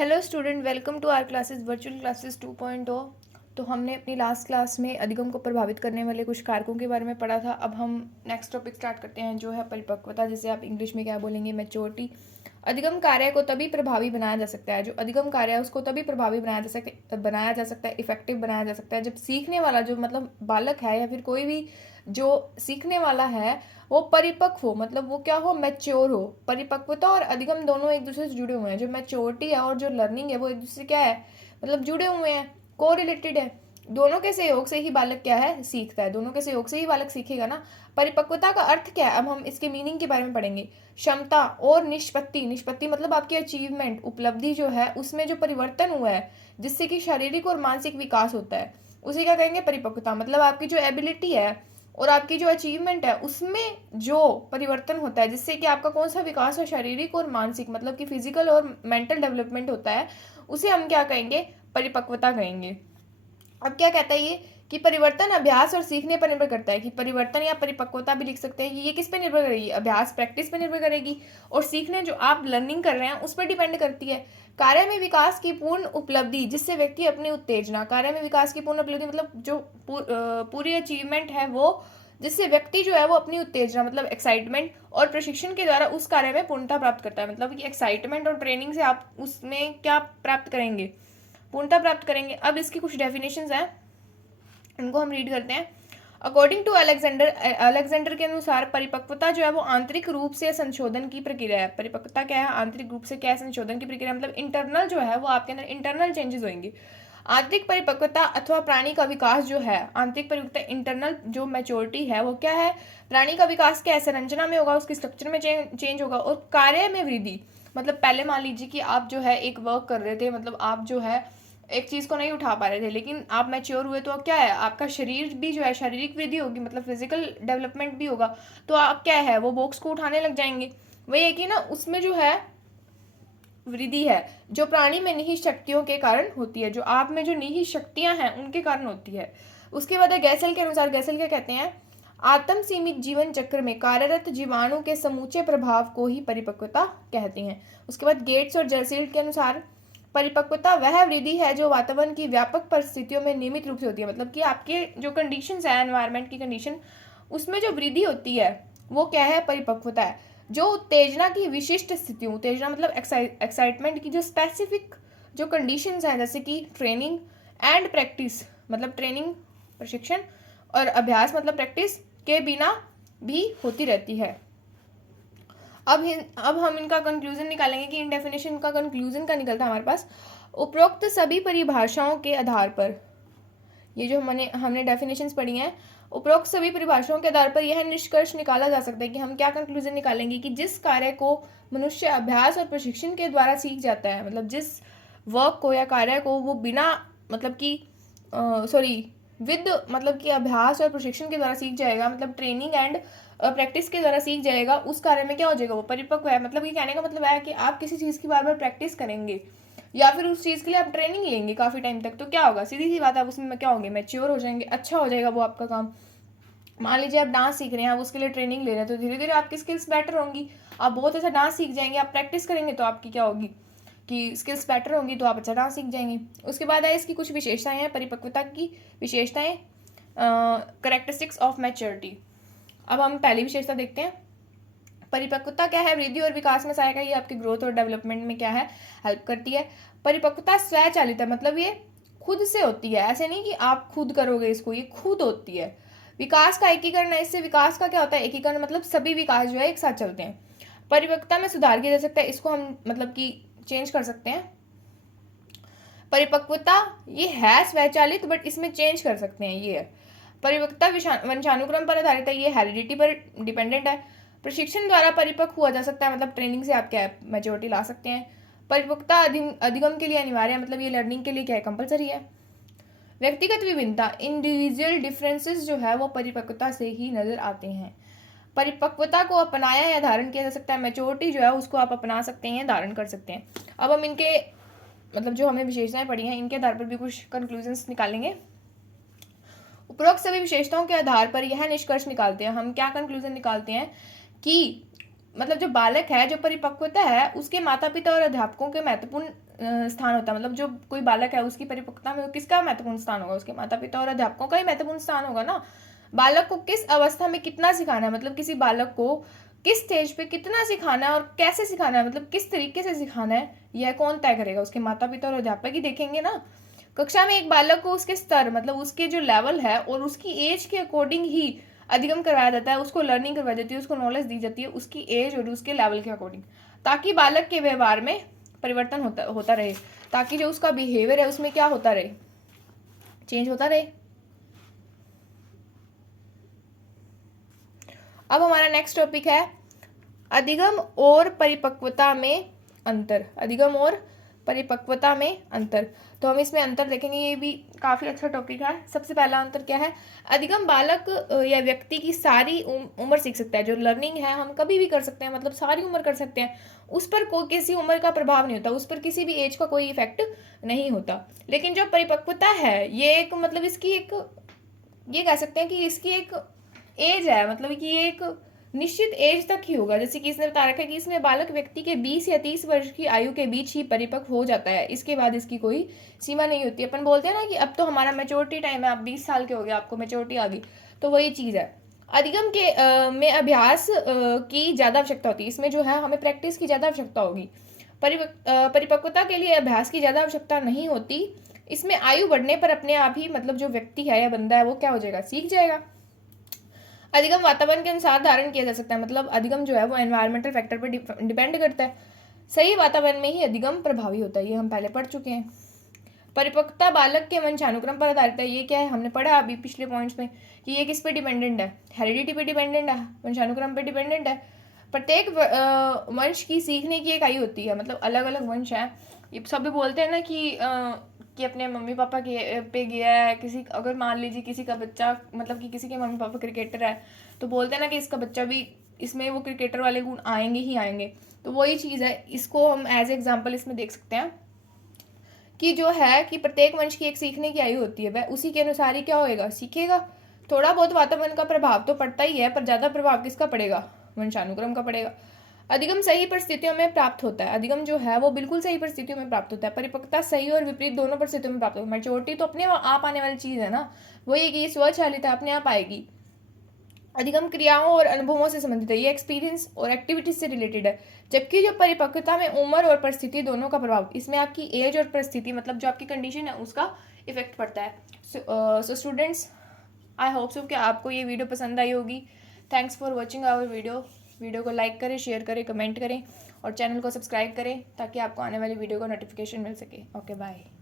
Hello student, welcome to our classes virtual classes 2.0। तो हमने अपनी लास्ट क्लास में अधिगम को प्रभावित करने वाले कुछ कारकों के बारे में पढ़ा था। अब हम नेक्स्ट टॉपिक स्टार्ट करते हैं, जो है परिपक्वता, जिसे आप इंग्लिश में क्या बोलेंगे, मैच्योरिटी। अधिगम कार्य को तभी प्रभावी बनाया जा सकता है, जो अधिगम कार्य है उसको तभी प्रभावी बनाया जा सकता है, इफेक्टिव बनाया जा सकता है जब सीखने वाला जो मतलब बालक है या फिर कोई भी जो सीखने वाला है वो परिपक्व हो, मतलब वो क्या हो, मैच्योर हो। परिपक्वता और अधिगम दोनों एक दूसरे से जुड़े हुए हैं। जो मैच्योरिटी है और जो लर्निंग है वो एक दूसरे से क्या है, मतलब जुड़े हुए हैं, को रिलेटेड है। दोनों के सहयोग से ही बालक क्या है, सीखता है। दोनों के सहयोग से ही बालक सीखेगा ना। परिपक्वता का अर्थ क्या है, अब हम इसके मीनिंग के बारे में पढ़ेंगे। क्षमता और निष्पत्ति। निष्पत्ति मतलब आपकी अचीवमेंट, उपलब्धि जो है उसमें जो परिवर्तन हुआ है जिससे कि शारीरिक और मानसिक विकास होता है, उसे क्या कहेंगे, परिपक्वता। मतलब आपकी जो एबिलिटी है और आपकी जो अचीवमेंट है उसमें जो परिवर्तन होता है जिससे कि आपका कौन सा विकास है, शारीरिक और मानसिक, मतलब कि फिजिकल और मेंटल डेवलपमेंट होता है, उसे हम क्या कहेंगे, परिपक्वता कहेंगे। अब क्या कहता है ये कि परिवर्तन अभ्यास और सीखने पर निर्भर करता है। कि परिवर्तन या परिपक्वता भी लिख सकते हैं कि ये किस पे निर्भर करेगी, अभ्यास प्रैक्टिस पे निर्भर करेगी, और सीखने जो आप लर्निंग कर रहे हैं उस पर डिपेंड करती है। कार्य में विकास की पूर्ण उपलब्धि, जिससे व्यक्ति अपनी उत्तेजना, कार्य में विकास की पूर्ण उपलब्धि मतलब जो पूरी अचीवमेंट है वो, जिससे व्यक्ति जो है वो अपनी उत्तेजना मतलब एक्साइटमेंट और प्रशिक्षण के द्वारा उस कार्य में पूर्णता प्राप्त करता है। मतलब कि एक्साइटमेंट और ट्रेनिंग से आप उसमें क्या प्राप्त करेंगे, पूर्णता प्राप्त करेंगे। अब इसकी कुछ डेफिनेशंस हैं, उनको हम रीड करते हैं। अकॉर्डिंग टू अलेक्जेंडर के अनुसार परिपक्वता जो है वो आंतरिक रूप से संशोधन की प्रक्रिया है। परिपक्वता क्या है, आंतरिक रूप से क्या है, संशोधन की प्रक्रिया, मतलब इंटरनल जो है वो आपके अंदर इंटरनल चेंजेस होंगे। आंतरिक परिपक्वता अथवा प्राणी का विकास जो है, आंतरिक परिपक्वता, इंटरनल जो मैच्योरिटी है वो क्या है, प्राणी का विकास क्या है, संरचना में होगा, उसकी स्ट्रक्चर में चेंज होगा। और कार्य में वृद्धि, मतलब पहले मान लीजिए कि आप जो है एक वर्क कर रहे थे, मतलब आप जो है एक चीज को नहीं उठा पा रहे थे, लेकिन आप मैच्योर हुए तो क्या है, आपका शरीर भी जो है, शारीरिक वृद्धि होगी, मतलब फिजिकल डेवलपमेंट भी होगा, तो आप क्या है वो बॉक्स को उठाने लग जाएंगे। वही है कि ना, उसमें जो है वृद्धि है जो प्राणी में निहित शक्तियों के कारण होती है, जो आप में जो निहित शक्तियां हैं उनके कारण होती है। उसके बाद है गैसल के अनुसार, गैसल क्या कहते हैं, आत्म सीमित जीवन चक्र में कार्यरत जीवाणु के समूचे प्रभाव को ही परिपक्वता कहते हैं। उसके बाद गेट्स और जर्सील्ड के अनुसार परिपक्वता वह वृद्धि है जो वातावरण की व्यापक परिस्थितियों में नियमित रूप से होती है। मतलब कि आपके जो कंडीशंस है, एनवायरनमेंट की कंडीशन, उसमें जो वृद्धि होती है वो क्या है, परिपक्वता है। जो उत्तेजना की विशिष्ट स्थितियों, उत्तेजना मतलब एक्साइटमेंट की जो स्पेसिफिक जो कंडीशंस हैं, जैसे कि ट्रेनिंग एंड प्रैक्टिस, मतलब ट्रेनिंग प्रशिक्षण, और अभ्यास मतलब प्रैक्टिस के बिना भी होती रहती है। अब हम इनका कंक्लूजन निकालेंगे कि इन डेफिनेशन का कंक्लूजन का निकलता है हमारे पास। उपरोक्त सभी परिभाषाओं के आधार पर, ये जो हमने डेफिनेशंस पढ़ी हैं, उपरोक्त सभी परिभाषाओं के आधार पर यह निष्कर्ष निकाला जा सकता है कि हम क्या कंक्लूजन निकालेंगे कि जिस कार्य को मनुष्य अभ्यास और प्रशिक्षण के द्वारा सीख जाता है, मतलब जिस वर्क को या कार्य को वो बिना मतलब कि विद मतलब कि अभ्यास और प्रशिक्षण के द्वारा सीख जाएगा, मतलब ट्रेनिंग एंड प्रैक्टिस के द्वारा सीख जाएगा, उस कार्य में क्या हो जाएगा, वो परिपक्व है। मतलब ये कहने का मतलब है कि आप किसी चीज़ की बार बार प्रैक्टिस करेंगे या फिर उस चीज़ के लिए आप ट्रेनिंग लेंगे काफ़ी टाइम तक, तो क्या होगा, सीधी सी बात है, आप उसमें क्या होंगे, मैच्योर हो जाएंगे, अच्छा हो जाएगा वो आपका काम। मान लीजिए आप डांस सीख रहे हैं, आप उसके लिए ट्रेनिंग ले रहे हैं, तो धीरे धीरे आपकी स्किल्स बेटर होंगी, आप बहुत अच्छा डांस सीख जाएंगे। आप प्रैक्टिस करेंगे तो आपकी क्या होगी कि स्किल्स बेटर होंगी, तो आप अच्छा डांस सीख जाएंगे। उसके बाद है इसकी कुछ विशेषताएं हैं, परिपक्वता की विशेषताएं, करेक्टरिस्टिक्स ऑफ मैच्योरिटी। अब हम पहली विशेषता देखते हैं। परिपक्वता क्या है, वृद्धि और विकास में सहायक है, ये आपकी ग्रोथ और डेवलपमेंट में क्या है, हेल्प करती है। परिपक्वता स्वचालित है, मतलब ये खुद से होती है, ऐसे नहीं कि आप खुद करोगे इसको, ये खुद होती है। विकास का एकीकरण है, इससे विकास का क्या होता है, एकीकरण मतलब सभी विकास जो है एक साथ चलते हैं। परिपक्वता में सुधार किया जा सकता है, इसको हम मतलब कि चेंज कर सकते हैं। परिपक्वता ये है स्वचालित, बट इसमें चेंज कर सकते हैं, ये है। परिपक्वता वंशानुक्रम पर आधारित है, ये हेरिडिटी पर डिपेंडेंट है। प्रशिक्षण द्वारा परिपक्व हुआ जा सकता है, मतलब ट्रेनिंग से आप क्या मैच्योरिटी ला सकते हैं। परिपक्वता अधिगम के लिए अनिवार्य है, मतलब ये लर्निंग के लिए क्या है, कंपलसरी है। व्यक्तिगत विभिन्नता, इंडिविजुअल डिफरेंसेस जो है वो परिपक्वता से ही नजर आते हैं। परिपक्वता को अपनाया या धारण किया जा सकता है, मैच्योरिटी जो है उसको आप अपना सकते हैं, धारण कर सकते हैं। अब हम इनके मतलब जो हमने विशेषताएं पढ़ी हैं इनके आधार पर भी कुछ कंक्लूजन्स निकालेंगे। उपरोक्त सभी विशेषताओं के आधार पर यह निष्कर्ष निकालते हैं, हम क्या कंक्लूजन निकालते हैं कि मतलब जो बालक है, जो परिपक्वता है, उसके माता पिता और अध्यापकों के महत्वपूर्ण स्थान होता है। मतलब जो कोई बालक है उसकी परिपक्वता में किसका महत्वपूर्ण स्थान होगा? उसके माता पिता और अध्यापकों का ही महत्वपूर्ण स्थान होगा ना। बालक को किस अवस्था में कितना सिखाना है, मतलब किसी बालक को किस स्टेज पे कितना सिखाना है और कैसे सिखाना है, मतलब किस तरीके से सिखाना है, यह कौन तय करेगा? उसके माता पिता और अध्यापक ही देखेंगे ना। कक्षा में एक बालक को उसके स्तर, मतलब उसके जो लेवल है और उसकी एज के अकॉर्डिंग ही अधिगम करवाया जाता है, उसको लर्निंग करवाई जाती है, उसको नॉलेज दी जाती है उसकी एज और उसके लेवल के अकॉर्डिंग, ताकि बालक के व्यवहार में परिवर्तन होता रहे, ताकि जो उसका बिहेवियर है उसमें क्या होता रहे, चेंज होता रहे। अब हमारा नेक्स्ट टॉपिक है अधिगम और परिपक्वता में अंतर। अधिगम और परिपक्वता में अंतर, तो हम इसमें अंतर देखेंगे। ये भी काफ़ी अच्छा टॉपिक है। सबसे पहला अंतर क्या है? अधिगम बालक या व्यक्ति की सारी उम्र सीख सकता है। जो लर्निंग है हम कभी भी कर सकते हैं, मतलब सारी उम्र कर सकते हैं, उस पर कोई किसी उम्र का प्रभाव नहीं होता, उस पर किसी भी एज का कोई इफेक्ट नहीं होता। लेकिन जो परिपक्वता है ये एक, मतलब इसकी एक, ये कह सकते हैं कि इसकी एक एज है, मतलब कि ये एक निश्चित एज तक ही होगा। जैसे कि इसने बता रखा है कि इसमें बालक व्यक्ति के 20 या 30 वर्ष की आयु के बीच ही परिपक्व हो जाता है, इसके बाद इसकी कोई सीमा नहीं होती। अपन बोलते हैं ना कि अब तो हमारा मेच्योरिटी टाइम है, आप 20 साल के हो गए, आपको मेच्योरिटी आ गई, तो वही चीज़ है। अधिगम के में अभ्यास की ज़्यादा आवश्यकता होती है। इसमें जो है हमें प्रैक्टिस की ज़्यादा आवश्यकता होगी। परिपक्वता के लिए अभ्यास की ज़्यादा आवश्यकता नहीं होती। इसमें आयु बढ़ने पर अपने आप ही, मतलब जो व्यक्ति है या बंदा है वो क्या हो जाएगा, सीख जाएगा। अधिगम वातावरण के अनुसार धारण किया जा सकता है, मतलब अधिगम जो है वो एनवायरमेंटल फैक्टर पर डिपेंड करता है। सही वातावरण में ही अधिगम प्रभावी होता है, ये हम पहले पढ़ चुके हैं। परिपक्वता बालक के वंशानुक्रम पर आधारित है। ये क्या है, हमने पढ़ा अभी पिछले पॉइंट्स में कि ये किस पे डिपेंडेंट है, हेरिडिटी पे डिपेंडेंट है, वंशानुक्रम पे डिपेंडेंट है। प्रत्येक वंश की सीखने की एक आयु होती है, मतलब अलग अलग वंश है। ये सभी बोलते हैं ना कि अपने मम्मी पापा के पे गया है किसी, अगर मान लीजिए किसी का बच्चा, मतलब कि किसी के मम्मी पापा क्रिकेटर है, तो बोलते हैं ना कि इसका बच्चा भी, इसमें वो क्रिकेटर वाले गुण आएंगे ही आएंगे। तो वही चीज़ है, इसको हम एज एग्जाम्पल इसमें देख सकते हैं कि जो है कि प्रत्येक वंश की एक सीखने की आयु होती है, वह उसी के अनुसार ही क्या होएगा, सीखेगा। थोड़ा बहुत वातावरण का प्रभाव तो पड़ता ही है, पर ज़्यादा प्रभाव किसका पड़ेगा, वंशानुक्रम का पड़ेगा। अधिगम सही परिस्थितियों में प्राप्त होता है। अधिगम जो है वो बिल्कुल सही परिस्थितियों में प्राप्त होता है। परिपक्वता सही और विपरीत दोनों परिस्थितियों में प्राप्त होता है। मैच्योरिटी तो अपने आप आने वाली चीज़ है ना, वही कि स्वचालित अपने आप आएगी। अधिगम क्रियाओं और अनुभवों से संबंधित है, ये एक्सपीरियंस और एक्टिविटीज से रिलेटेड है। जबकि जो परिपक्वता में उम्र और परिस्थिति दोनों का प्रभाव, इसमें आपकी एज और परिस्थिति, मतलब जो आपकी कंडीशन है उसका इफेक्ट पड़ता है। So students, I hope so कि आपको ये वीडियो पसंद आई होगी। Thanks for watching our video को लाइक करें, शेयर करें, कमेंट करें और चैनल को सब्सक्राइब करें ताकि आपको आने वाली वीडियो का नोटिफिकेशन मिल सके। Okay bye.